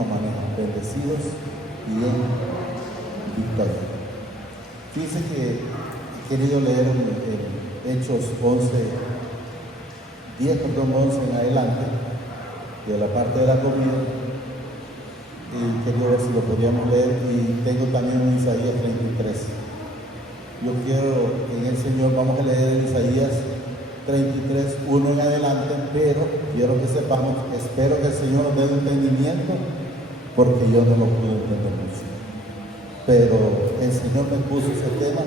nos maneja, bendecidos y en victoria. Dice que he querido leer en Hechos 10, 11 en adelante, de la parte de la comida, y quería ver si lo podíamos leer, y tengo también en Isaías 33. Yo quiero, en el Señor, vamos a leer Isaías 33, 1 en adelante, pero quiero que sepamos, espero que el Señor nos dé entendimiento, porque yo no lo pude entender mucho. Pero el Señor me puso ese tema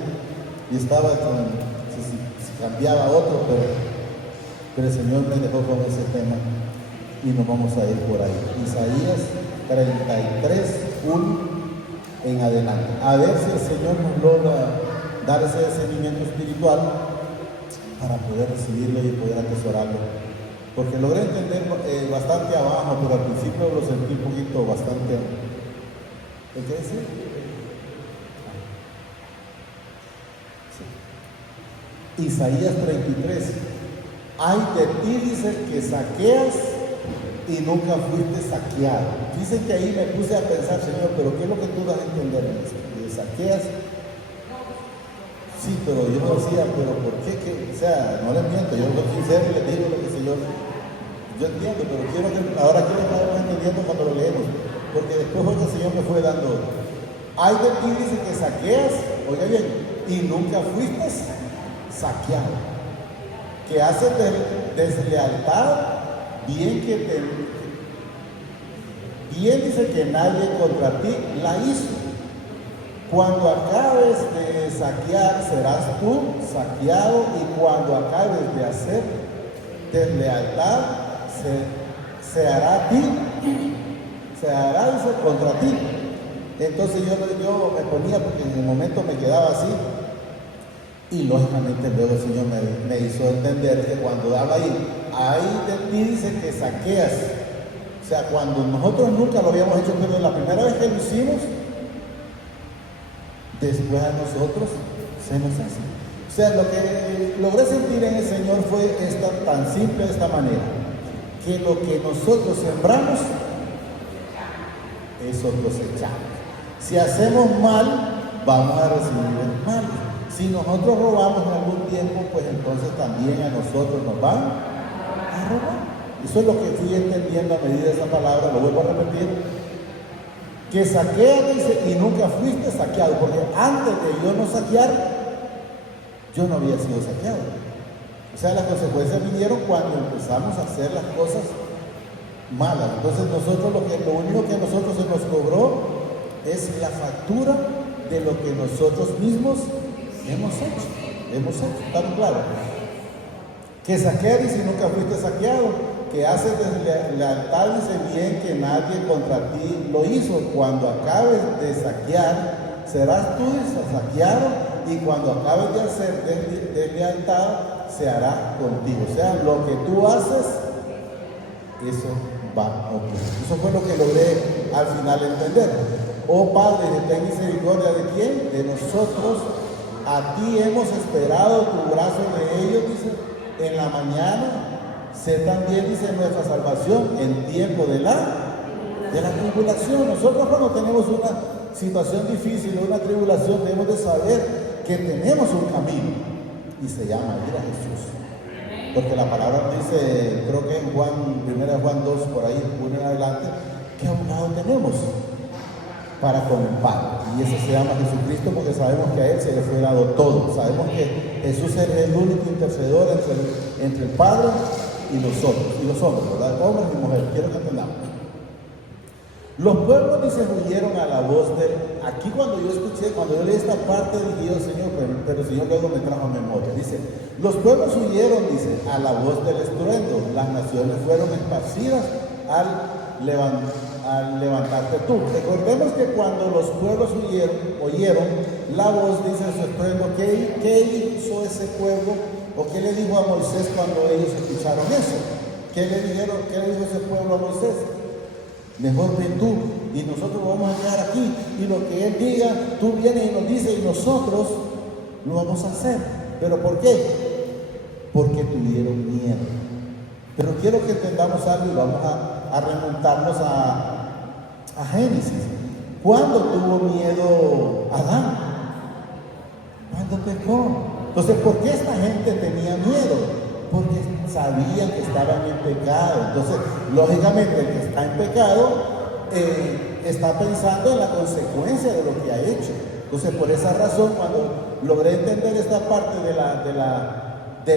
y estaba con, si cambiaba otro, pero el Señor me dejó con ese tema y nos vamos a ir por ahí. Isaías 33, 1 en adelante. A ver si el Señor nos logra dar ese discernimiento espiritual para poder recibirlo y poder atesorarlo. Porque logré entender bastante abajo, pero al principio lo sentí un poquito bastante. ¿Qué decir? Sí. Isaías 33. Ay de ti, dice, que saqueas y nunca fuiste saqueado. Dice que ahí me puse a pensar, Señor, pero ¿qué es lo que tú das a entender en esto? Que saqueas. Sí, pero yo decía, pero ¿por qué? O sea, no les miento, yo soy sincero y les digo lo que sé yo. Yo entiendo, pero ahora quiero que vayamos entendiendo cuando lo leemos, porque después el Señor me fue dando. Ay de ti, dice, que saqueas, oiga bien, y nunca fuiste saqueado, que haces deslealtad, bien dice que nadie contra ti la hizo. Cuando acabes de saquear, serás tú saqueado, y cuando acabes de hacer deslealtad, se hará dice, contra ti. Entonces yo me ponía, porque en el momento me quedaba así, y lógicamente luego el Señor me hizo entender que cuando habla ahí, de ti, dice que saqueas. O sea, cuando nosotros nunca lo habíamos hecho, pero la primera vez que lo hicimos, después a nosotros se nos hace. O sea, lo que logré sentir en el Señor fue tan simple de esta manera, que lo que nosotros sembramos, eso cosechamos. Si hacemos mal, vamos a recibir el mal. Si nosotros robamos en algún tiempo, pues entonces también a nosotros nos van a robar. Eso es lo que fui entendiendo a medida de esa palabra, lo vuelvo a repetir. Que saquea, dice, y nunca fuiste saqueado, porque antes de yo no saquear, yo no había sido saqueado. O sea, las consecuencias vinieron cuando empezamos a hacer las cosas malas. Entonces nosotros lo único que a nosotros se nos cobró es la factura de lo que nosotros mismos hemos hecho. ¿Está claro? Que saquea, dice, y nunca fuiste saqueado. Que haces deslealtad, dice, bien que nadie contra ti lo hizo. Cuando acabes de saquear, serás tú, dice, saqueado, y cuando acabes de hacer deslealtad, se hará contigo. O sea, lo que tú haces, eso va a ocurrir. Eso fue lo que logré al final entender. Oh Padre, ten misericordia de quién, de nosotros. A ti hemos esperado tu brazo de ellos, dice, en la mañana. Sé también, dice, nuestra salvación en tiempo de la tribulación. Nosotros cuando tenemos una situación difícil, una tribulación, debemos de saber que tenemos un camino y se llama ir a Jesús. Porque la palabra dice, creo que en 1 Juan 2, por ahí, 1 en adelante, ¿qué abogado tenemos para con el Padre? Y ese se llama Jesucristo, porque sabemos que a Él se le fue dado todo. Sabemos que Jesús es el único intercedor entre el Padre y los hombres, ¿verdad? Hombres y mujeres, quiero que entendamos. Los pueblos, dice, huyeron a la voz de... Aquí cuando yo leí esta parte, dije yo, Señor, pero el Señor luego me trajo a memoria. Dice, los pueblos huyeron, dice, a la voz del estruendo. Las naciones fueron esparcidas al levantarte tú. Recordemos que cuando los pueblos oyeron la voz, dice su estruendo, ¿qué hizo ese pueblo? ¿O qué le dijo a Moisés cuando ellos escucharon eso? ¿Qué le dijo ese pueblo a Moisés? Mejor ven tú y nosotros vamos a quedar aquí, y lo que Él diga, tú vienes y nos dices, y nosotros lo vamos a hacer. ¿Pero por qué? Porque tuvieron miedo. Pero quiero que entendamos algo, y vamos a remontarnos a Génesis. ¿Cuándo tuvo miedo Adán? Cuando pecó. Entonces, ¿por qué esta gente tenía miedo? Porque sabían que estaban en pecado. Entonces, lógicamente, el que está en pecado está pensando en la consecuencia de lo que ha hecho. Entonces, por esa razón, cuando logré entender esta parte de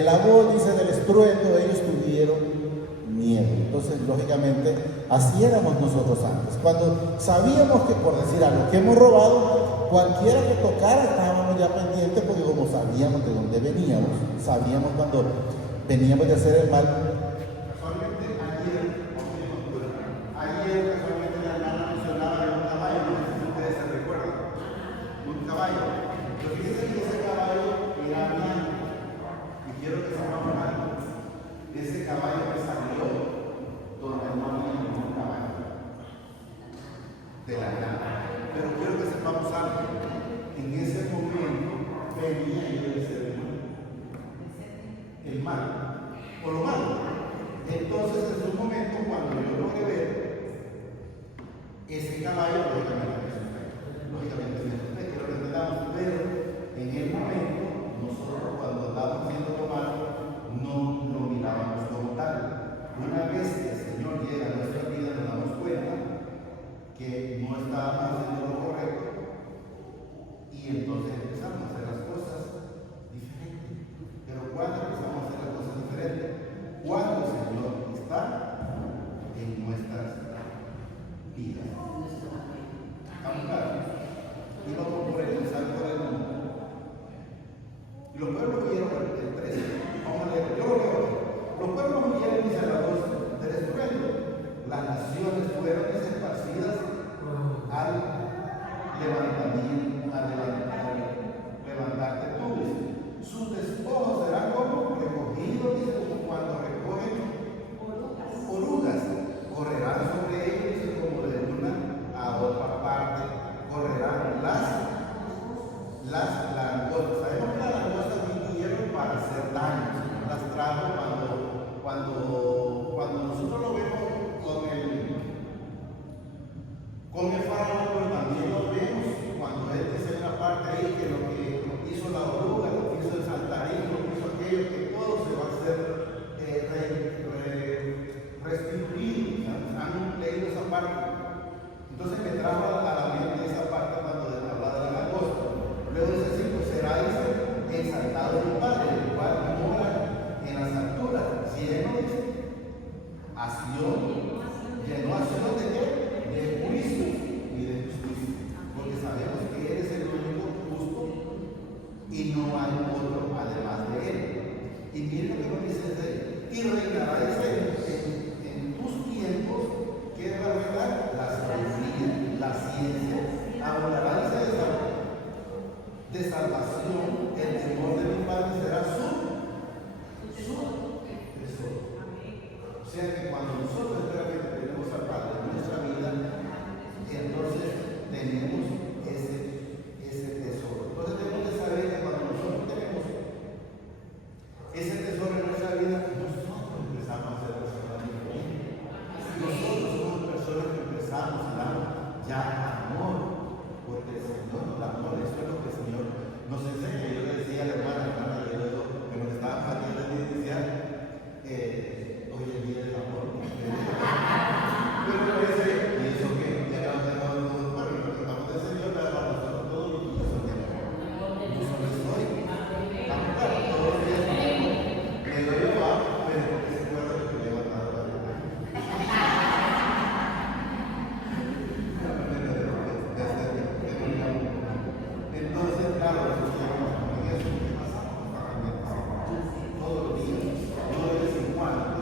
la voz, dice, del estruendo, ellos tuvieron miedo. Entonces, lógicamente, así éramos nosotros antes. Cuando sabíamos que, por decir algo, que hemos robado, cualquiera que tocara estábamos ya pendientes, porque como sabíamos de dónde veníamos, sabíamos cuando veníamos de hacer el mal. Casualmente ayer casualmente la hermana mencionaba de un caballo, no sé si ustedes se recuerdan, un caballo. Pero fíjense que ese caballo era blanco, y quiero que sepamos algo. Ese caballo que salió donde no había ningún caballo, de la nada. Pero quiero que sepamos algo. En ese momento venía yo de ser el mal, o lo malo. Entonces, en su momento, cuando yo logré ver ese caballo, lógicamente me asusté, quiero que entendamos, pero en el momento, nosotros cuando estábamos haciendo lo malo, no lo mirábamos como tal. Una vez que el Señor llega a nuestra vida, nos damos cuenta que no estábamos haciendo lo correcto, y entonces empezamos a hacer las cosas diferentes. Pero ¿cuándo empezamos a hacer las cosas diferentes? Cuando el Señor está en nuestras vidas. ¿Estamos claros? Y vamos por empezar por el mundo. Y los pueblos huyeron el 13. Vamos a leer. Yo lo leo. Los pueblos huyeron, dice la voz del estruendo. Las naciones fueron esparcidas al levantarte tú. Sus despojos serán como recogidos, dice, como cuando recogen orugas. Correrán sobre ellos, dice, como de una a otra parte. Correrán las langostas. Sabemos que las langostas vinieron para hacer daño. Las trajo cuando nosotros lo vemos con el faraón, pero también lo vemos cuando él dice en la parte ahí que lo que hizo la oruga, lo que hizo el saltarín, lo que hizo aquello, que todo se va a hacer restituido. ¿Han leído esa parte? Entonces me trajo a la mente esa parte cuando hablaba de la langosta. Luego dice así, pues será exaltado el Padre, el cual mora en las alturas, lleno de acción, llenó acción de qué? De juicio y de justicia, porque sabemos que Él es el único justo y no hay otro además de Él. Y miren lo que nos dice de Él, y reinará en tus tiempos, que es la verdad, la sabiduría, la ciencia, abundará de salvación, el temor de mi Padre será su tesoro. O sea que cuando nosotros realmente tenemos al Padre en nuestra vida, entonces tenemos ese tesoro. Entonces tenemos que saber que cuando nosotros tenemos ese tesoro en nuestra vida, nosotros empezamos a hacer personas diferentes. Nosotros somos personas que empezamos a dar ya amor, porque el Señor nos da amor. Eso es lo que el Señor nos enseña. Yo le decía a la hermana de Dios, que nos estaban partiendo de iniciar, hoy es el día del amor. Pero a veces, y eso que ya no tenemos los bueno, lo que estamos de Señor, para nosotros todos los días son de amor. Yo solo estoy, estamos claros, todos los días son de amor. Me doy yo a, pero porque se acuerda que me he levantado la vida. Entonces, claro, nosotros llegamos a eso que pasamos todos los días, no de vez en cuando.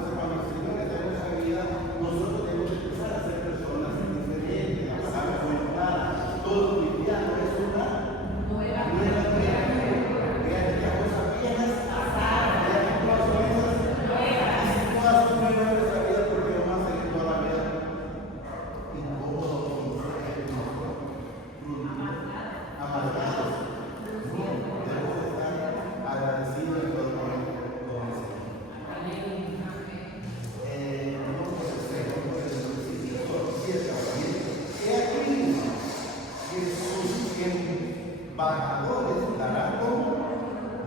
embajadores darán con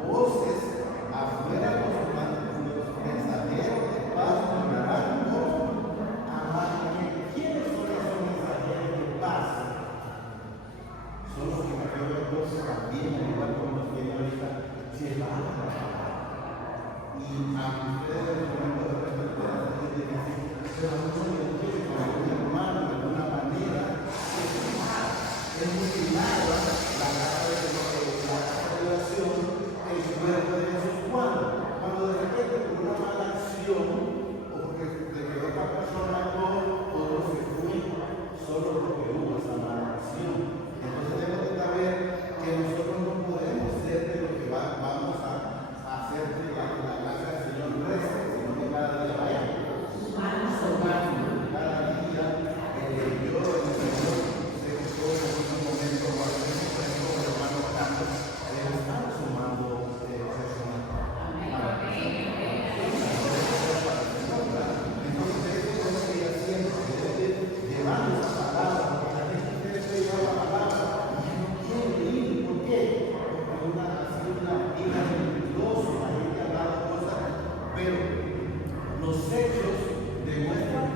voces afuera, los mensajeros de paz orarán con amabilidad. ¿Quiénes son esos mensajeros de paz? Son los que Dios también, al igual como los que ahorita, llevan la palabra. Y a ustedes en el momento de repente dicen, pero no lo quieren con algún hermano, de alguna manera. Es muy claro la palabra de la revelación, el cuerpo de Jesús. Cuando de repente por una mala acción, o porque de que otra persona actuó, otro se fue, solo porque hubo esa mala acción. Entonces tenemos que saber que nosotros no podemos ser de lo que vamos a hacer de la casa del Señor resta, sino que cada día vaya sumando, cada día yo en el Señor sé que todos en un momento o al menos como hermanos tantos están sumando personas. Entonces eso es lo que ella siempre llevando esa palabra, porque la gente se lleva la palabra y no quiere ir. ¿Por qué? Porque ha sido una vida religiosa, la gente ha dado cosas, pero los hechos demuestran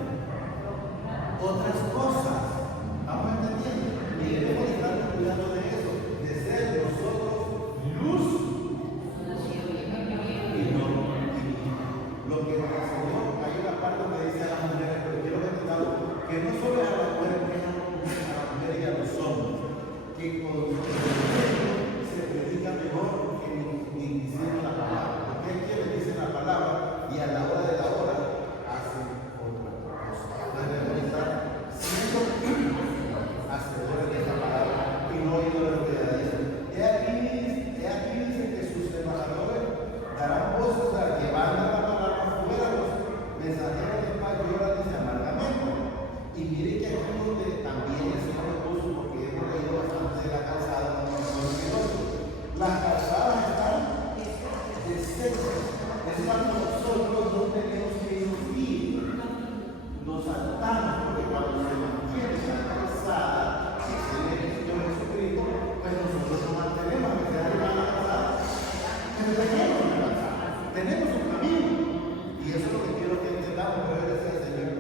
otras cosas. ¿Estamos entendiendo? Y debemos estar cuidando de eso, de ser nosotros luz y no lo que nos enseñó. Hay una parte donde dice a las mujeres, pero quiero que entendamos que no solo es a las mujeres, es a la mujer y a los hombres, que con se predica mejor que ni diciendo la palabra. Porque hay quienes dicen la palabra y a la hora de la hora hacen otra cosa. Debemos estar siendo hacedores de esta palabra y no oídores de la dice. He aquí dice que sus embajadores darán voces a llevar la palabra fuera los mensajeros de paz lloran y se amargamente. Y mire que aquí donde también el Señor lo puso, porque hemos leído bastante de la calzada, las calzadas están desechas. Es cuando nosotros no tenemos que ir, nos saltamos, porque cuando se mantiene la calzada, que es el Señor Jesucristo, pues nosotros nos mantenemos, que se arriba la calzada, pero tenemos una calzada, tenemos un camino, y eso es lo que quiero que entendamos, pero gracias al Señor.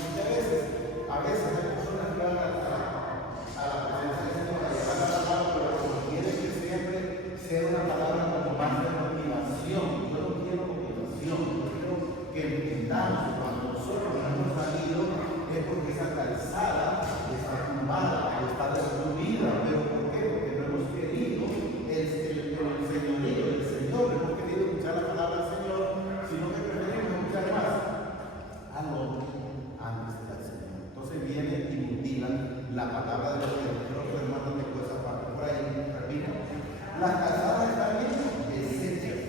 Muchas veces, hay personas que van a la presencia del Señor, a llevar la palabra, pero como quieren que siempre sea una palabra como más de motivación. Yo no quiero motivación, yo quiero que entendamos que cuando nosotros hemos salido es porque esa calzada está tumbada, está destruida. ¿Pero por qué? Porque no hemos querido el señorío del Señor, no hemos querido escuchar la palabra del Señor, sino que preferimos escuchar más al otro antes del Señor. Entonces vienen y mutilan la palabra de los que creo que hermanos de esa parte por ahí termina. Las calzadas están bien deshechas,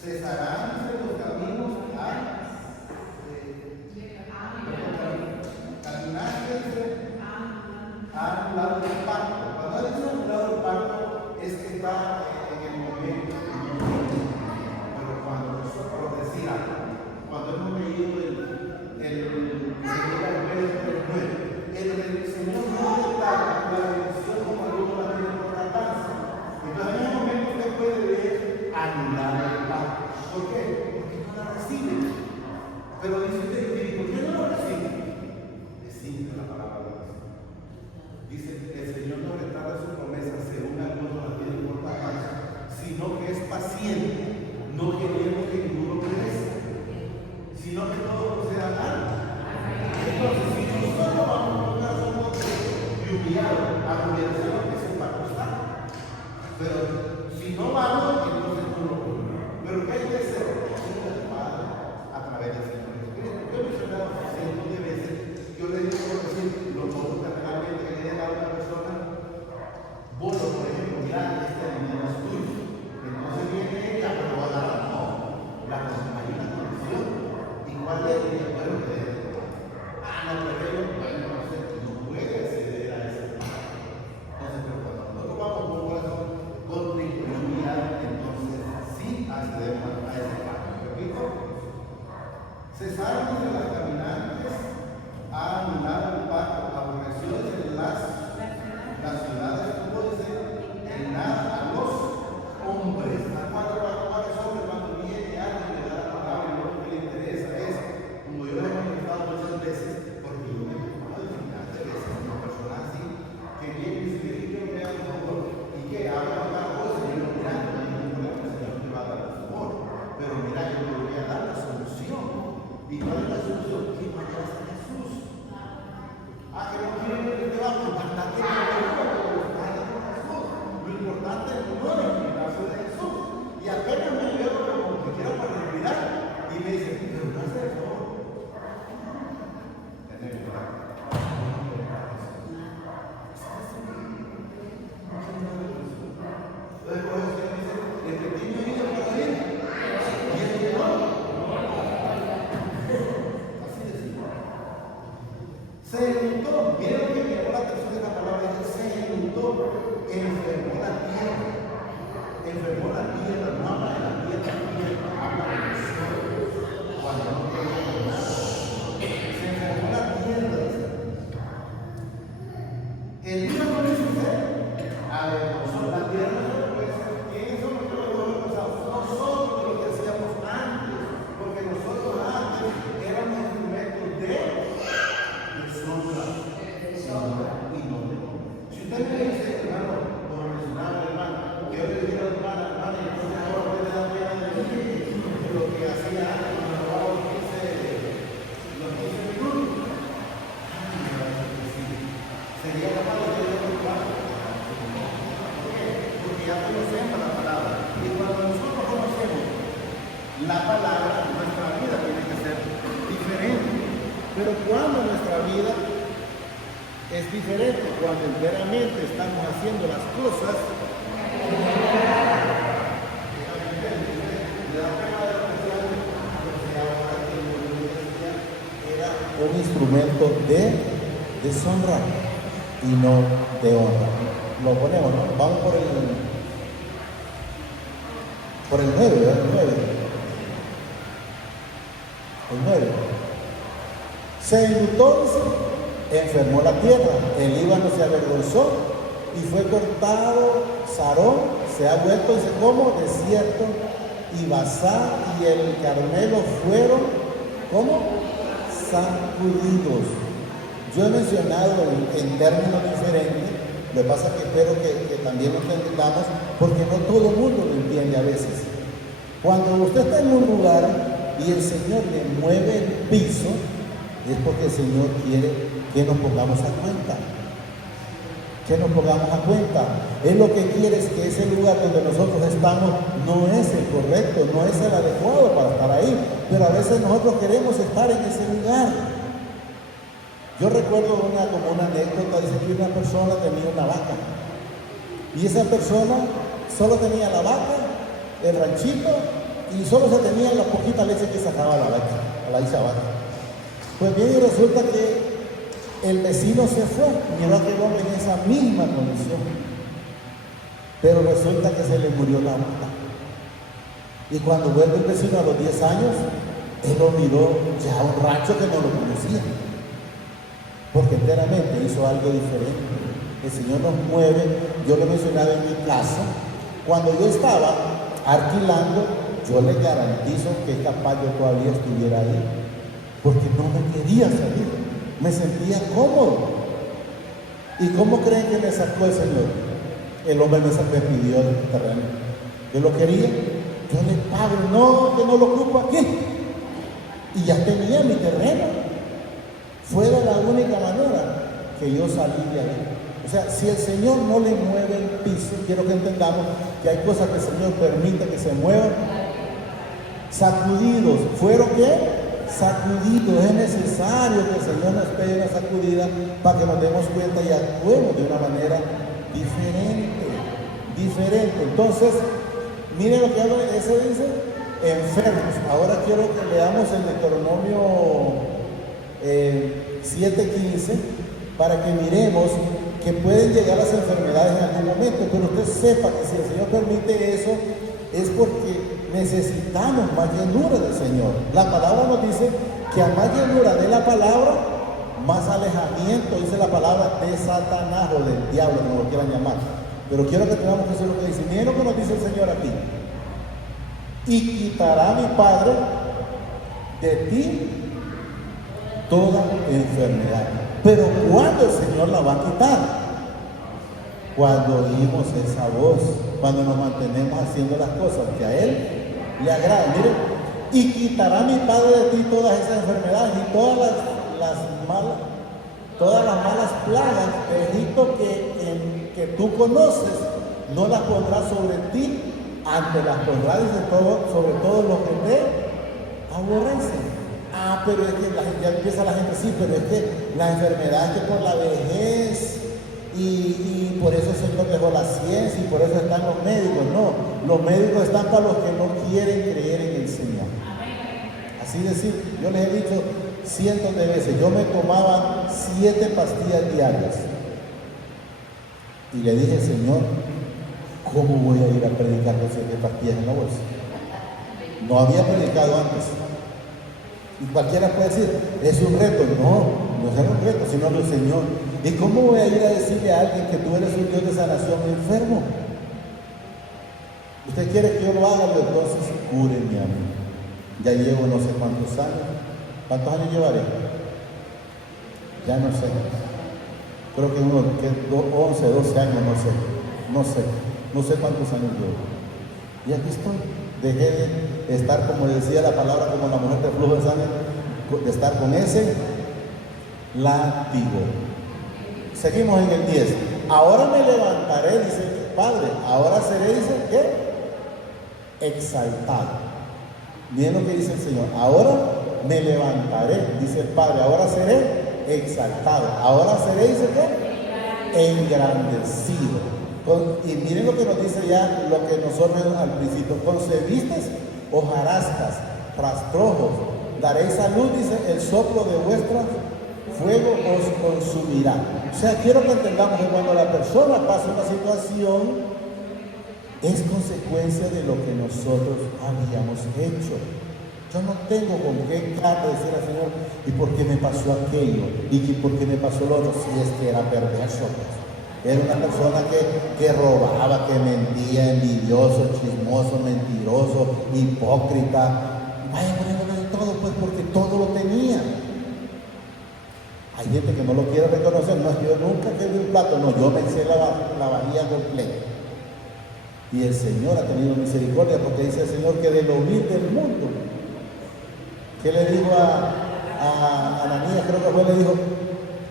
cesarán de los caminos caminar a un lado del pacto. Cuando dice a un lado del pacto es que está en el momento. Pero cuando nosotros decía, cuando hemos leído el Señor no destaca la bendición como algunos la tienen por tardanza. Entonces en el momento usted puede ver anular el pacto. ¿Por qué? Porque no la recibe. Pero dice usted, ¿por qué no la recibe? Es simple la palabra de Dios. Dice que el Señor no retarda su promesa según algunos la tienen por tardanza, sino que es paciente, no queriendo que ninguno perezca, sino que todo proceda mal. Entonces, si nosotros vamos a un corazón y humillado, a humillación que se va a costar. Pero si no vamos, entonces no lo podemos. Pero ¿qué hay que hacer? El Padre a través del Señor Jesucristo. Yo he mencionado cientos de veces, yo le digo por decir, los otros terminalmente que le den a una persona, vos, por ejemplo, mirá, este dinero es tuyo. Entonces viene ella, pero va a dar la condición. Igual le diría, bueno, no prefiero, bueno, no puede acceder a ese pago. Entonces, pero cuando nosotros vamos con un corazón con humildad, entonces sí accedemos a ese Se enlutó. Miren lo que me llamó la atención de la palabra. Se enlutó. Enfermó la tierra. Enfermó la tierra. No habla de la tierra. Habla de nosotros. Cuando no tenemos nada. Se enfermó la tierra. El día no es usted. A ver, nosotros la tierra no puede ser. ¿Quiénes son los que lo pasamos? Nosotros lo que hacíamos antes. Porque nosotros antes éramos instrumentos de deshonra. Y no de honra. Si usted me dice, hermano, como mencionaba el hermano, que yo le dije a la hermana, y entonces ahora usted le da pena de mí, de lo que hacía antes, cuando robaba los 15 minutos. Sería capaz de tener un cuarto. Porque ya conocemos la palabra. Y cuando nosotros conocemos la palabra, nuestra vida tiene que ser diferente. Pero cuando nuestra vida es diferente, cuando enteramente estamos haciendo las cosas, era un instrumento de deshonra y no de honra. Lo ponemos, ¿no? Vamos por el 9, ¿verdad? El 9. Se enlutó, enfermó la tierra, el Líbano se avergonzó y fue cortado. Sarón se ha vuelto, dice, como desierto, y Basán y el Carmelo fueron como sacudidos. Yo he mencionado en términos diferentes, lo que pasa es que espero que también lo entendamos, porque no todo el mundo lo entiende a veces. Cuando usted está en un lugar y el Señor le mueve el piso, es porque el Señor quiere que nos pongamos a cuenta. Que nos pongamos a cuenta. Él lo que quiere es que ese lugar donde nosotros estamos no es el correcto, no es el adecuado para estar ahí. Pero a veces nosotros queremos estar en ese lugar. Yo recuerdo como una anécdota, dice que una persona tenía una vaca. Y esa persona solo tenía la vaca, el ranchito, y solo se tenía la poquita leche que sacaba la vaca, la vaca. Pues bien, y resulta que el vecino se fue, miró a aquel hombre en esa misma condición, pero resulta que se le murió la vaca. Y cuando vuelve el vecino a los 10 años, él lo miró ya a un rancho que no lo conocía, porque enteramente hizo algo diferente. El Señor nos mueve. Yo lo mencionaba en mi casa, cuando yo estaba alquilando, yo le garantizo que capaz yo todavía estuviera ahí, porque no me quería salir, me sentía cómodo. ¿Y cómo creen que me sacó el Señor? El hombre me pidió el terreno. Yo lo quería, yo le pago, no, que no lo ocupo aquí. Y ya tenía mi terreno. Fue de la única manera que yo salí de ahí. O sea, si el Señor no le mueve el piso, quiero que entendamos que hay cosas que el Señor permite que se muevan. Sacudidos, ¿fueron qué? Sacudidos. Es necesario que el Señor nos pegue una sacudida para que nos demos cuenta y actuemos de una manera diferente. Entonces, miren lo que habla, ese dice, enfermos. Ahora quiero que leamos el Deuteronomio 7:15 para que miremos que pueden llegar las enfermedades en algún momento, pero usted sepa que si el Señor permite eso es porque necesitamos más llenura del Señor. La palabra nos dice que a más llenura de la palabra, más alejamiento, dice la palabra, de Satanás o del diablo, como lo quieran llamar. Pero quiero que tengamos que hacer lo que dice. Miren lo que nos dice el Señor aquí. Y quitará mi Padre de ti toda enfermedad. Pero ¿cuándo el Señor la va a quitar? Cuando oímos esa voz, cuando nos mantenemos haciendo las cosas que a Él le agradan. Miren, y quitará mi Padre de ti todas esas enfermedades y todas las malas plagas de Egipto que tú conoces, no las pondrá sobre ti, antes las pondrá sobre todo los que te aborrecen. Pero es que ya empieza la gente, sí, pero es que la enfermedad es que por la vejez y por eso el Señor dejó la ciencia y por eso están los médicos. No, los médicos están para los que no quieren creer en el Señor. Así decir, yo les he dicho cientos de veces. Yo me tomaba 7 pastillas diarias. Y le dije, Señor, ¿cómo voy a ir a predicar con 7 pastillas en la bolsa? No había predicado antes. Y cualquiera puede decir, es un reto. No, no es un reto, sino el Señor. ¿Y cómo voy a ir a decirle a alguien que tú eres un Dios de sanación enfermo? ¿Usted quiere que yo lo haga? Entonces, cúreme a mí. Ya llevo no sé cuántos años. ¿Cuántos años llevaré? Ya no sé. Creo que 11, 12 años, no sé cuántos años llevo. Y aquí estoy. Dejé de estar, como decía la palabra, como la mujer de flujo de sangre, de estar con ese látigo. Seguimos en el 10. Ahora me levantaré, dice el Padre. Ahora seré, dice, ¿qué? Exaltado. Miren lo que dice el Señor. Ahora me levantaré, dice el Padre. Ahora seré exaltado. Ahora seré, dice, ¿qué? Engrandecido. Y miren lo que nos dice ya, lo que nosotros al principio, concebiste hojarascas, rastrojos, daréis salud, dice, el soplo de vuestra fuego os consumirá. O sea, quiero que entendamos que cuando la persona pasa una situación, es consecuencia de lo que nosotros habíamos hecho. Yo no tengo con qué cara decir al Señor, ¿y por qué me pasó aquello? ¿Y por qué me pasó lo otro? Si es que era perverso. Era una persona que robaba, que mentía, envidioso, chismoso, mentiroso, hipócrita. Vaya poniéndole de todo, pues, porque todo lo tenía. Hay gente que no lo quiere reconocer. No, es que yo nunca quebré un plato. No, yo me eché la vajilla completa. Y el Señor ha tenido misericordia, porque dice el Señor que de lo vil del mundo. ¿Qué le dijo a Ananías? Creo que fue, le dijo,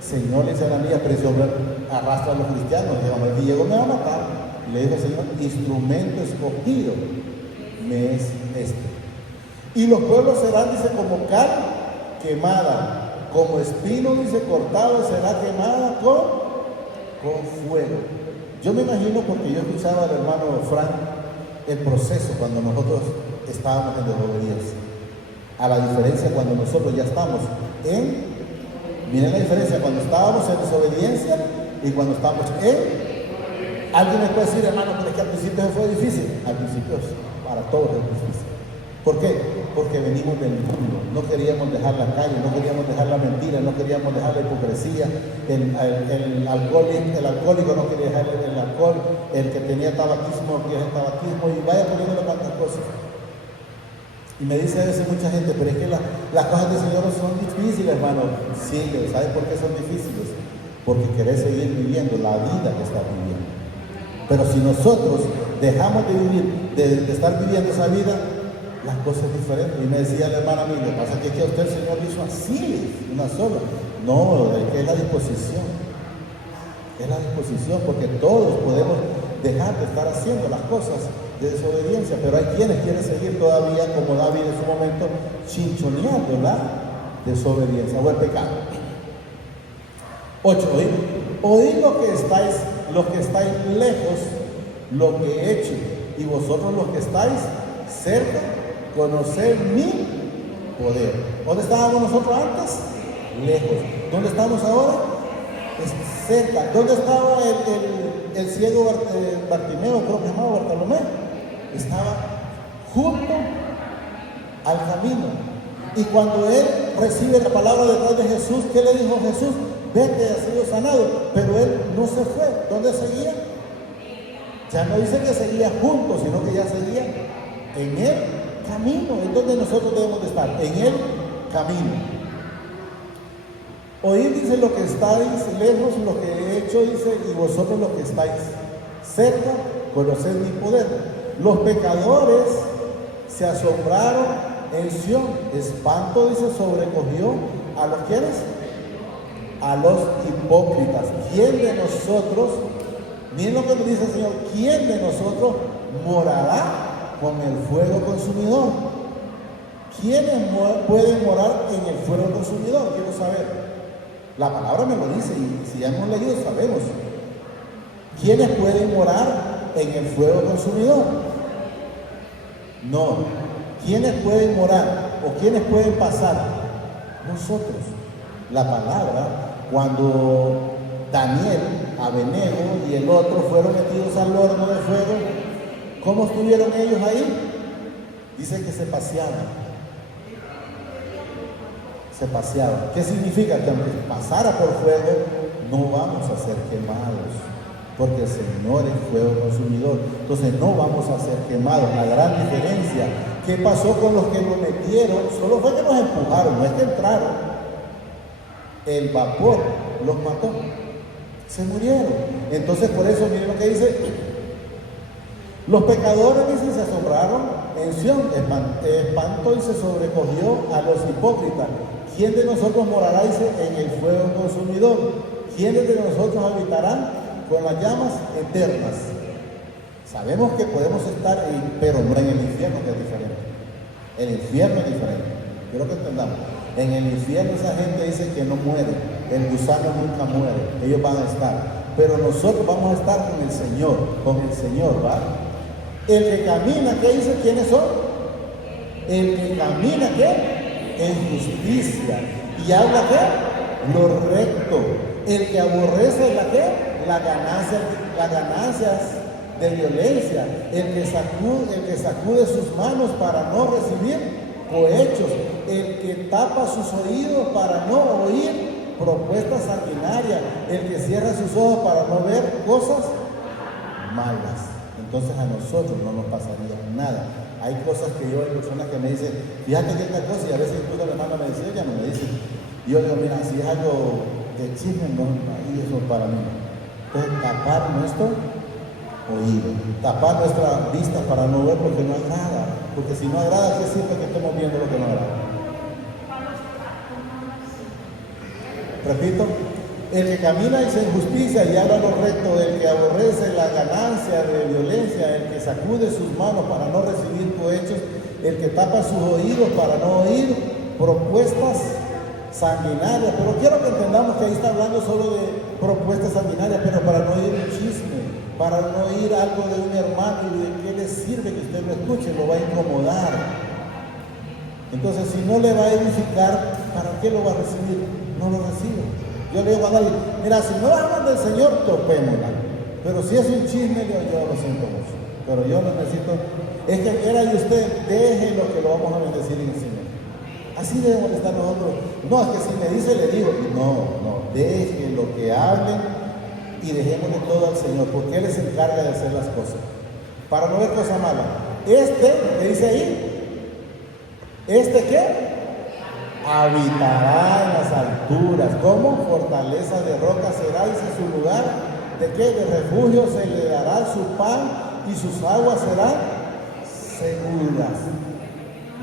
Señor, le dice a Ananías, pero ese hombre arrastra a los cristianos. Y llegó, me va a matar. Y le dijo al Señor, instrumento escogido me es este. Y los pueblos serán, dice, como cal quemada, como espino, dice, cortado, será quemada con fuego. Yo me imagino, porque yo escuchaba al hermano Frank el proceso cuando nosotros estábamos en desobediencia. A la diferencia cuando nosotros ya estamos miren la diferencia cuando estábamos en desobediencia y cuando estamos Alguien me puede decir, hermano, pero es que al principio fue difícil. Al principio para todos es difícil. ¿Por qué? Porque venimos del mundo. No queríamos dejar la calle, no queríamos dejar la mentira, no queríamos dejar la hipocresía. El alcohólico no quería dejar el alcohol. El que tenía tabaquismo no quería el tabaquismo. Y vaya poniéndole tantas cosas. Y me dice a veces mucha gente, pero es que las cosas del Señor son difíciles, hermano. Sí, ¿sabes por qué son difíciles? Porque querés seguir viviendo la vida que estás viviendo. Pero si nosotros dejamos de vivir, de estar viviendo esa vida, las cosas es diferente. Y me decía la hermana mía, lo que pasa es que a usted el Señor le hizo así, una sola. No, es que es la disposición. Es la disposición, porque todos podemos dejar de estar haciendo las cosas de desobediencia, pero hay quienes quieren seguir todavía, como David en su momento, chinchoneando la desobediencia o el pecado. 8. Oíd los que estáis lejos, lo que he hecho, y vosotros los que estáis cerca, conoced mi poder. ¿Dónde estábamos nosotros antes? Lejos. ¿Dónde estamos ahora? Cerca. ¿Dónde estaba el ciego Bartimeo, creo que se llamaba Bartolomé? Estaba junto al camino. Y cuando él recibe la palabra detrás de Jesús, ¿qué le dijo Jesús? Vete, has sido sanado. Pero él no se fue. ¿Dónde seguía? Ya no dice que seguía juntos, sino que ya seguía en el camino. Es donde nosotros debemos de estar, en el camino. Oíd, dice, lo que estáis lejos, lo que he hecho, dice, y vosotros los que estáis cerca, conoced mi poder. Los pecadores se asombraron en Sión. Espanto, dice, sobrecogió a los quienes, a los hipócritas. ¿Quién de nosotros, miren lo que nos dice el Señor, quién de nosotros morará con el fuego consumidor? ¿Quiénes pueden morar en el fuego consumidor? Quiero saber. La palabra me lo dice, y si ya hemos leído, sabemos. ¿Quiénes pueden morar en el fuego consumidor? No. ¿Quiénes pueden morar o quiénes pueden pasar Nosotros. La palabra, cuando Daniel, Abednego y el otro fueron metidos al horno de fuego, ¿cómo estuvieron ellos ahí? Dice que se paseaban. Se paseaban. ¿Qué significa? Que aunque pasara por fuego, no vamos a ser quemados, porque el Señor es fuego consumidor. Entonces no vamos a ser quemados. La gran diferencia, ¿qué pasó con los que lo metieron? Solo fue que nos empujaron, no es que entraron. El vapor los mató, se murieron. Entonces por eso miren lo que dice: los pecadores, dicen, se asombraron en Sión, espantó y se sobrecogió a los hipócritas. ¿Quién de nosotros morará, dice, en el fuego consumidor? ¿Quiénes de nosotros habitarán con las llamas eternas? Sabemos que podemos estar ahí, pero no en el infierno, que es diferente. El infierno es diferente. Quiero que entendamos. En el infierno esa gente dice que no muere, el gusano nunca muere, ellos van a estar. Pero nosotros vamos a estar con el Señor, ¿va? El que camina, ¿qué dice? ¿Quiénes son? El que camina, ¿qué? En justicia. ¿Y habla qué? Lo recto. El que aborrece la ¿qué? Las ganancias de violencia. El que sacude sus manos para no recibir cohechos. El que tapa sus oídos para no oír propuestas sanguinarias. El que cierra sus ojos para no ver cosas malas. Entonces a nosotros no nos pasaría nada. Hay cosas que hay personas que me dicen, fíjate que esta cosa, y a veces incluso le mando a medicina, ya no me dicen. Y yo digo, mira, si es algo de chisme, no, ahí eso para mí. Entonces tapar nuestro oído, tapar nuestra vista para no ver porque no agrada. Porque si no agrada, ¿qué sirve que estemos viendo lo que no agrada? Repito. El que camina dice en justicia y habla lo recto, el que aborrece la ganancia de violencia, el que sacude sus manos para no recibir cohechos, el que tapa sus oídos para no oír propuestas sanguinarias. Pero quiero que entendamos que ahí está hablando solo de propuestas sanguinarias, pero para no oír un chisme, para no oír algo de un hermano y de qué le sirve que usted lo escuche, lo va a incomodar. Entonces, si no le va a edificar, ¿para qué lo va a recibir? No lo recibe. Yo le digo a alguien, mira, si no hablan del Señor, topémosla. Pero si es un chisme, yo lo siento mucho. Pero yo lo necesito. Es que era de usted, déjenlo que lo vamos a bendecir en el Señor. Así debemos estar nosotros. No, es que si me dice, le digo, no, déjenlo que hablen y dejémosle todo al Señor, porque Él se encarga de hacer las cosas. Para no ver cosas malas. ¿qué dice ahí? ¿Qué? Habitará en las alturas. ¿Cómo? Fortaleza de roca será, dice su lugar. ¿De qué? De refugio se le dará su pan y sus aguas serán seguras.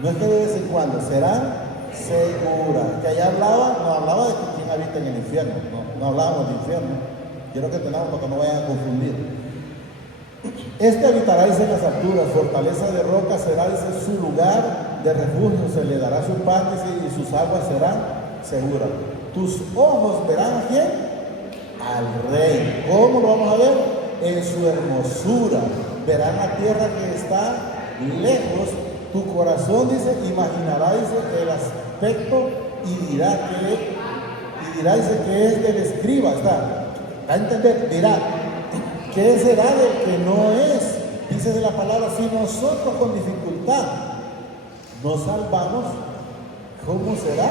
No es que de vez en cuando, serán seguras. Que allá no hablaba de quién habita en el infierno. No hablábamos de infierno. Quiero que tengamos para que no vayan a confundir. Habitará, dice, en las alturas, fortaleza de roca será, dice, su lugar de refugio, se le dará su pan, dice, y sus aguas serán seguras. Tus ojos verán a quién? Al Rey. ¿Cómo lo vamos a ver? En su hermosura. Verán la tierra que está lejos. Tu corazón, dice, imaginará, dice, el aspecto y dirá, dice, que es del escriba. Está a entender, dirá, ¿qué será del que no es? Dice de la palabra, si nosotros con dificultad nos salvamos, ¿cómo será?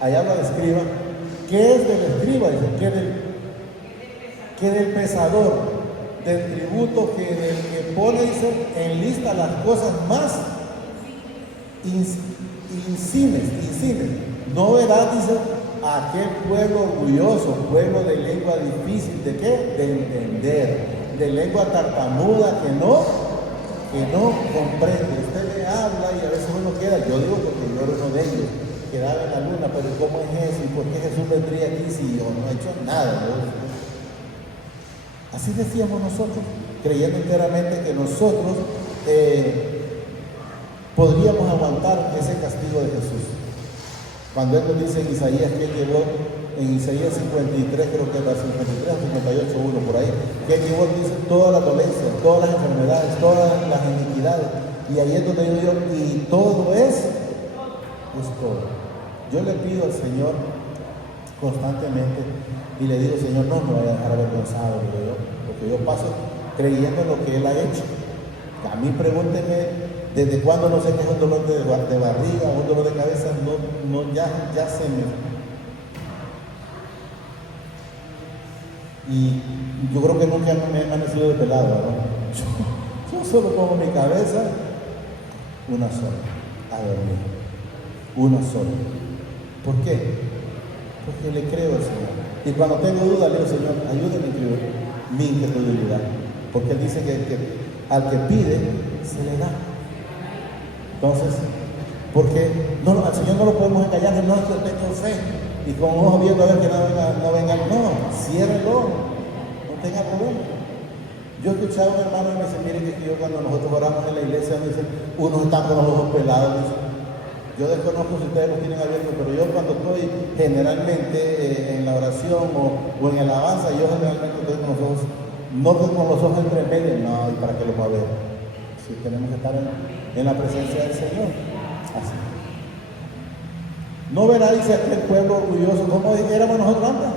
Ahí habla de escriba. ¿Qué es del escriba? Dice, que del pesador, del tributo, que del que pone, dice, en lista las cosas más insimes. No verá, dice, aquel pueblo orgulloso, pueblo de lengua difícil, ¿de qué? De entender, de lengua tartamuda que no comprende. Usted le habla y a veces uno queda, yo digo porque yo era uno de ellos, quedaba en la luna, pero ¿cómo es eso? ¿Y por qué Jesús vendría aquí si yo no he hecho nada? Así decíamos nosotros, creyendo enteramente que nosotros podríamos aguantar ese castigo de Jesús. Cuando Él nos dice en Isaías que Él llevó, en Isaías 53, creo que era 53 o 58, uno por ahí, que Él llevó, dice, todas las dolencias, todas las enfermedades, todas las iniquidades. Y ahí es donde yo digo, y todo es todo. Yo le pido al Señor constantemente y le digo, Señor, no me vaya a dejar avergonzado, digo yo, porque yo paso creyendo en lo que Él ha hecho. A mí pregúnteme desde cuándo no sé qué es un dolor de barriga, un dolor de cabeza, ya se me... Y yo creo que nunca me he amanecido de pelado, ¿no? Yo solo pongo mi cabeza, una sola, a dormir, una sola. ¿Por qué? Porque le creo al Señor. Y cuando tengo duda, le digo, Señor, ayúdame a mi incredulidad. Porque Él dice que al que pide, se le da. Entonces, porque al Señor no lo podemos engañar, no es que tengo fe. Y con ojos viendo a ver que no venga, no, ciérrelo, no tenga problema. Yo he escuchado a un hermano y me dice, miren que yo cuando nosotros oramos en la iglesia, me dicen, unos están con los ojos pelados, dice. Yo desconozco si ustedes los tienen abiertos, pero yo cuando estoy generalmente en la oración o en el alabanza, yo generalmente estoy con los ojos, no con los ojos entre medio, no, ¿y para qué los va a ver? Si tenemos que estar en la presencia del Señor, así. No verá, dice aquel pueblo orgulloso, como éramos nosotros antes,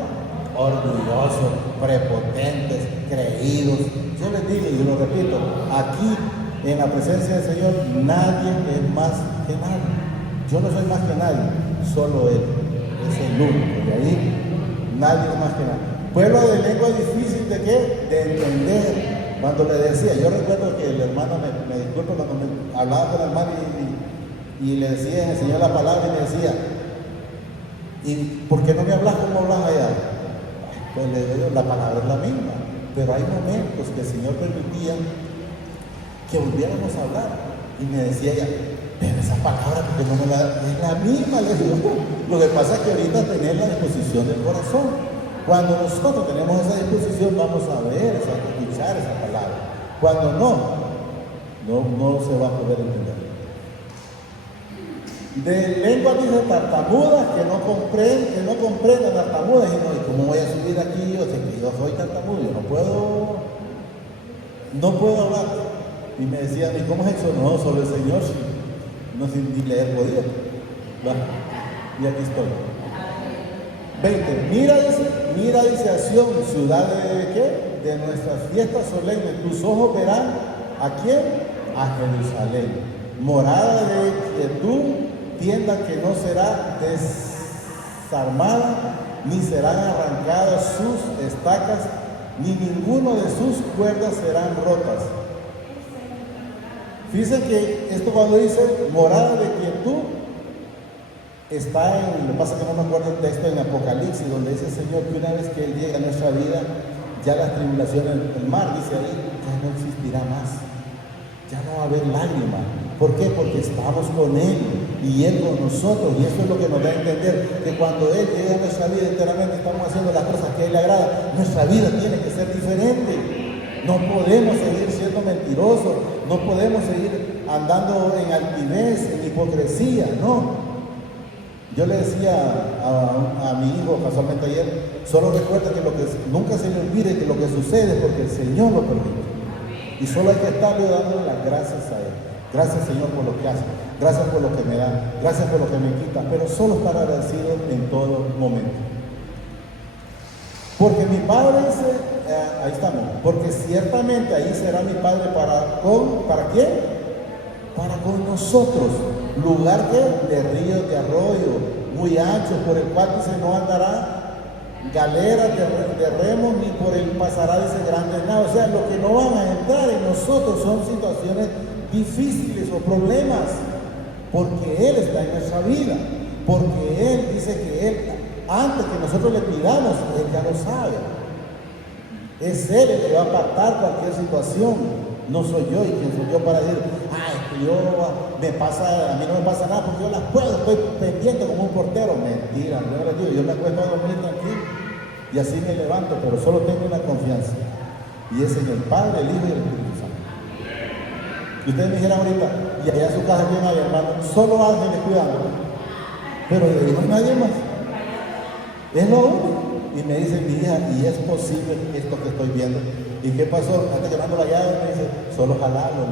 orgullosos, prepotentes, creídos. Yo les digo y lo repito, aquí en la presencia del Señor nadie es más que nadie. Yo no soy más que nadie, solo Él es el único, y ahí nadie es más que nadie. Pueblo de lengua difícil de qué? De entender. Cuando le decía, yo recuerdo que el hermano me disculpa cuando me hablaba con el hermano y le decía, enseñó la palabra y me decía, ¿y por qué no me hablas como hablas allá? Pues le digo, la palabra es la misma, pero hay momentos que el Señor permitía que volviéramos a hablar. Y me decía ella, pero esa palabra, porque no me la... Es la misma, le digo. Lo que pasa es que ahorita tener la disposición del corazón. Cuando nosotros tenemos esa disposición, vamos a ver, a escuchar esa palabra. Cuando no se va a poder entender. De lengua dice tartamudas, que no comprendan tartamudas. Y ¿cómo voy a subir aquí yo? Si yo soy tartamudo, yo no puedo hablar. Y me decían, ¿y cómo es eso? No, solo el Señor, sí. No sin ni leer podía. Y aquí estoy. 20. Mira, dice a Sión, ciudad de ¿qué? De nuestras fiestas solemnes. Tus ojos verán ¿a quién? A Jerusalén. Morada de quietud, tienda que no será desarmada, ni serán arrancadas sus estacas, ni ninguno de sus cuerdas serán rotas. Fíjense que esto cuando dice morada de quietud, está en, lo que pasa es que no me acuerdo el texto en Apocalipsis, donde dice el Señor que una vez que Él llega a nuestra vida, ya las tribulaciones del mar, dice ahí, ya no existirá más, ya no va a haber lágrima. ¿Por qué? Porque estamos con Él y Él con nosotros, y eso es lo que nos da a entender, que cuando Él llega a nuestra vida enteramente, estamos haciendo las cosas que a Él le agrada, nuestra vida tiene que ser diferente. No podemos seguir siendo mentirosos, no podemos seguir andando en altivez, en hipocresía, no. Yo le decía a mi hijo casualmente ayer, solo recuerda que nunca se le olvide que lo que sucede es porque el Señor lo permite. Y solo hay que estarle dando las gracias a Él. Gracias, Señor, por lo que hace. Gracias por lo que me da. Gracias por lo que me quita. Pero solo estar agradecido en todo momento. Porque mi Padre dice, ahí estamos, porque ciertamente ahí será mi Padre ¿para quién? Para con nosotros. Lugar de ríos, de arroyo, muy ancho, por el cual dice no andará galeras de remos, ni por él pasará, dice, grandes naves. O sea, lo que no van a entrar en nosotros son situaciones difíciles o problemas, porque Él está en nuestra vida, porque Él dice que Él, antes que nosotros le pidamos, Él ya lo sabe. Es Él el que va a apartar cualquier situación. No soy yo, y quien soy yo para decir, a mí no me pasa nada porque yo las puedo, estoy pendiente como un portero. Mentira, yo les digo, yo me acuesto a dormir tranquilo y así me levanto, pero solo tengo una confianza, y es en el Padre, el Hijo y el Espíritu Santo. Y ustedes me dijeran ahorita, y allá en su casa tiene nadie, hermano, solo ángeles cuidando, pero de ahí no hay nadie más, es lo único. Y me dice mi hija, ¿y es posible esto que estoy viendo? ¿Y qué pasó? Antes que mando la llave, me dice, solo jalarlo.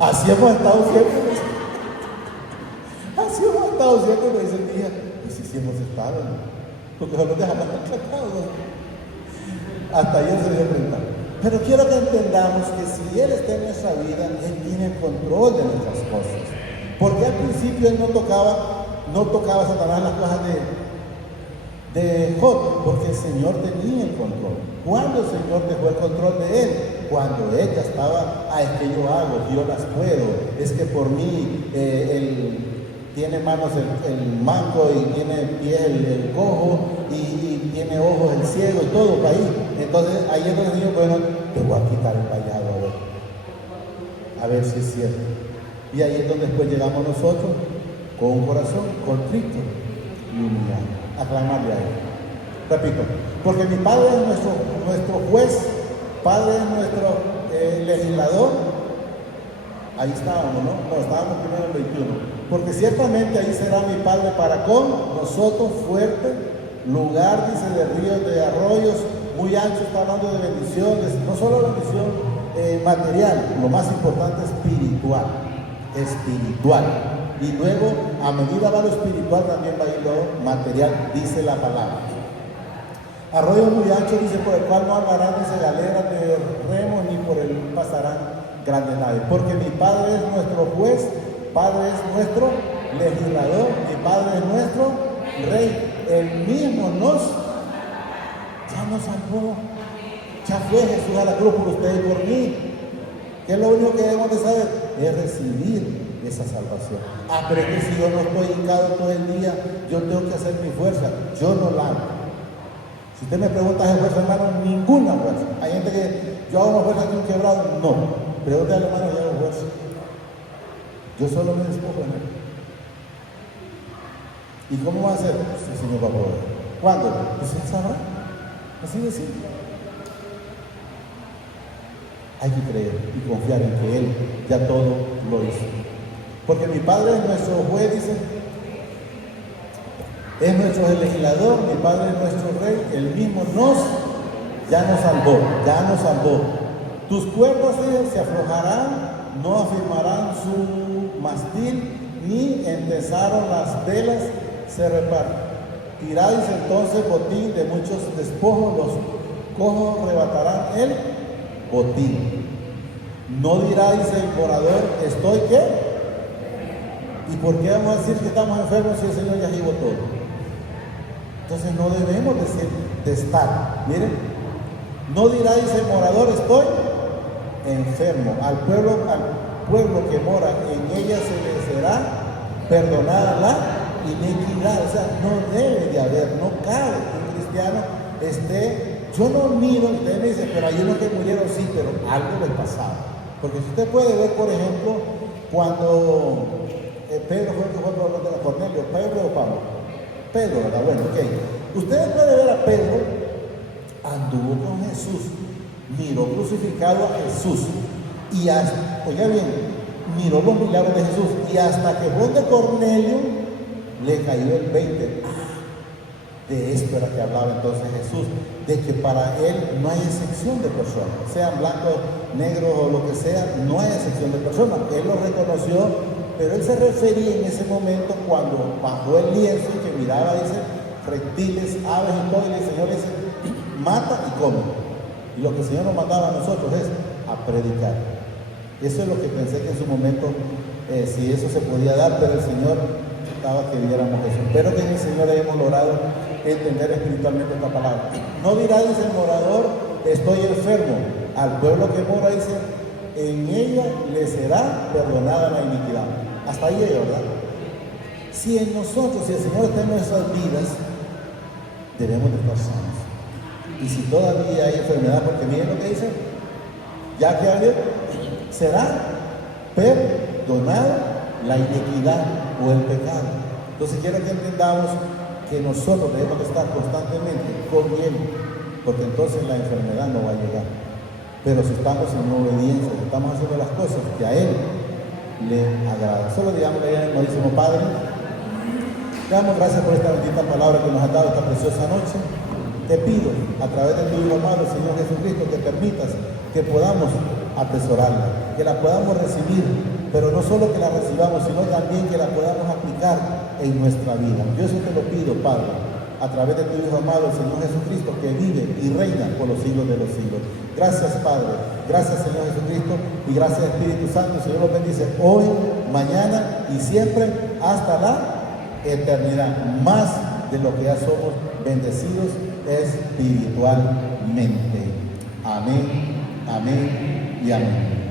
Así hemos estado siempre. Así hemos estado siempre, me dice mi hija. Pues sí hemos estado, ¿no? Porque solo dejamos atrapados. Hasta ayer se dio cuenta. Pero quiero que entendamos que si Él está en nuestra vida, Él tiene el control de nuestras cosas. Porque al principio Él no tocaba a Satanás las cosas de Job, porque el Señor tenía el control. ¿Cuándo el Señor dejó el control de Él? Cuando ella estaba, es que yo hago, yo las puedo, es que por mí tiene manos el manco y tiene pie el cojo y tiene ojos el ciego y todo para ahí. Entonces ahí es donde digo, bueno, te voy a quitar el vallado a ver si es cierto. Y ahí es donde después llegamos nosotros con un corazón contrito y humillado, a clamarle a Él. Repito, porque mi Padre es nuestro juez, Padre es nuestro legislador. Ahí estábamos, ¿no? No, estábamos primero en el 21. Porque ciertamente ahí será mi Padre para con nosotros fuerte, lugar, dice, de ríos, de arroyos, muy ancho, está hablando de bendiciones, no solo bendición material, lo más importante espiritual. Y luego, a medida va lo espiritual, también va a ir lo material, dice la palabra. Arroyo muy ancho, dice, por el cual no hablarán, dice, galeras de remo, ni por el pasarán grandes naves. Porque mi Padre es nuestro juez, Padre es nuestro legislador, mi Padre es nuestro Rey. Él mismo ya nos salvó. Ya fue Jesús a la cruz por usted y por mí. ¿Qué es lo único que debemos de saber? Es recibir esa salvación. Pero es que si yo no estoy hincado todo el día, yo tengo que hacer mi fuerza. Yo no la hago. Si usted me pregunta de fuerza, hermano, ninguna fuerza. Hay gente que yo hago una fuerza de un quebrado. No. Pregúntale al hermano, yo hago fuerza. Yo solo me despojo en Él. ¿Y cómo va a ser? Pues el Señor va a proveer. ¿Cuándo? Pues Él sabrá. Así de simple. Hay que creer y confiar en que Él ya todo lo hizo. Porque mi Padre es nuestro juez, dice, es nuestro legislador, mi Padre es nuestro Rey, Él mismo ya nos salvó. Tus cuerdas se aflojarán, no afirmarán su mastil, ni entesaron las velas, se repartiráis entonces botín de muchos despojos, los cojos arrebatarán el botín. No diráis el morador, ¿estoy qué? ¿Y por qué vamos a decir que estamos enfermos si el Señor ya llevó todo? Entonces no debemos decir de estar. Miren, no diráis el morador, estoy enfermo. Al pueblo que mora en ella se le será perdonada la iniquidad. O sea, no debe de haber, no cabe que un cristiano esté. Yo no miro, usted me dice, pero hay unos que murieron, sí, pero algo les pasaba. Porque si usted puede ver, por ejemplo, cuando Pedro fue el que fue a Cornelio, ¿Pedro o Pablo? Pedro, ¿verdad? Bueno, ok. Usted puede ver a Pedro, anduvo con Jesús, miró crucificado a Jesús, y hasta, oiga bien, miró los milagros de Jesús, y hasta que fue de Cornelio, le cayó el 20. De esto era que hablaba entonces Jesús, de que para Él no hay excepción de personas, sean blancos, negros o lo que sea, no hay excepción de personas. Él lo reconoció, pero Él se refería en ese momento cuando bajó el lienzo y que miraba, dice, reptiles, aves y todo, y el Señor dice, mata y come. Y lo que el Señor nos mandaba a nosotros es a predicar. Eso es lo que pensé que en su momento, si eso se podía dar, pero el Señor estaba que diéramos eso. Espero que en el Señor hayamos logrado entender espiritualmente esta palabra. No dirá, dice el morador, estoy enfermo. Al pueblo que mora, dice, en ella le será perdonada la iniquidad. Hasta ahí llega, ¿verdad? Si en nosotros, si el Señor está en nuestras vidas, debemos de estar sanos. Y si todavía hay enfermedad, porque miren lo que dice, ya que alguien será perdonada la iniquidad o el pecado. Entonces quiero que entendamos que nosotros debemos estar constantemente con Él, porque entonces la enfermedad no va a llegar. Pero si estamos en obediencia, si estamos haciendo las cosas que a Él le agrada. Solo digamos a Él, hermosísimo Padre, te damos gracias por esta bendita palabra que nos has dado esta preciosa noche. Te pido, a través de tu Hijo amado, Señor Jesucristo, que permitas que podamos atesorarla, que la podamos recibir, pero no solo que la recibamos, sino también que la podamos aplicar en nuestra vida. Yo eso te lo pido, Padre, a través de tu Hijo amado, el Señor Jesucristo, que vive y reina por los siglos de los siglos. Gracias, Padre. Gracias, Señor Jesucristo, y gracias, Espíritu Santo. El Señor los bendice hoy, mañana y siempre hasta la eternidad. Más de lo que ya somos bendecidos espiritualmente. Amén, amén y amén.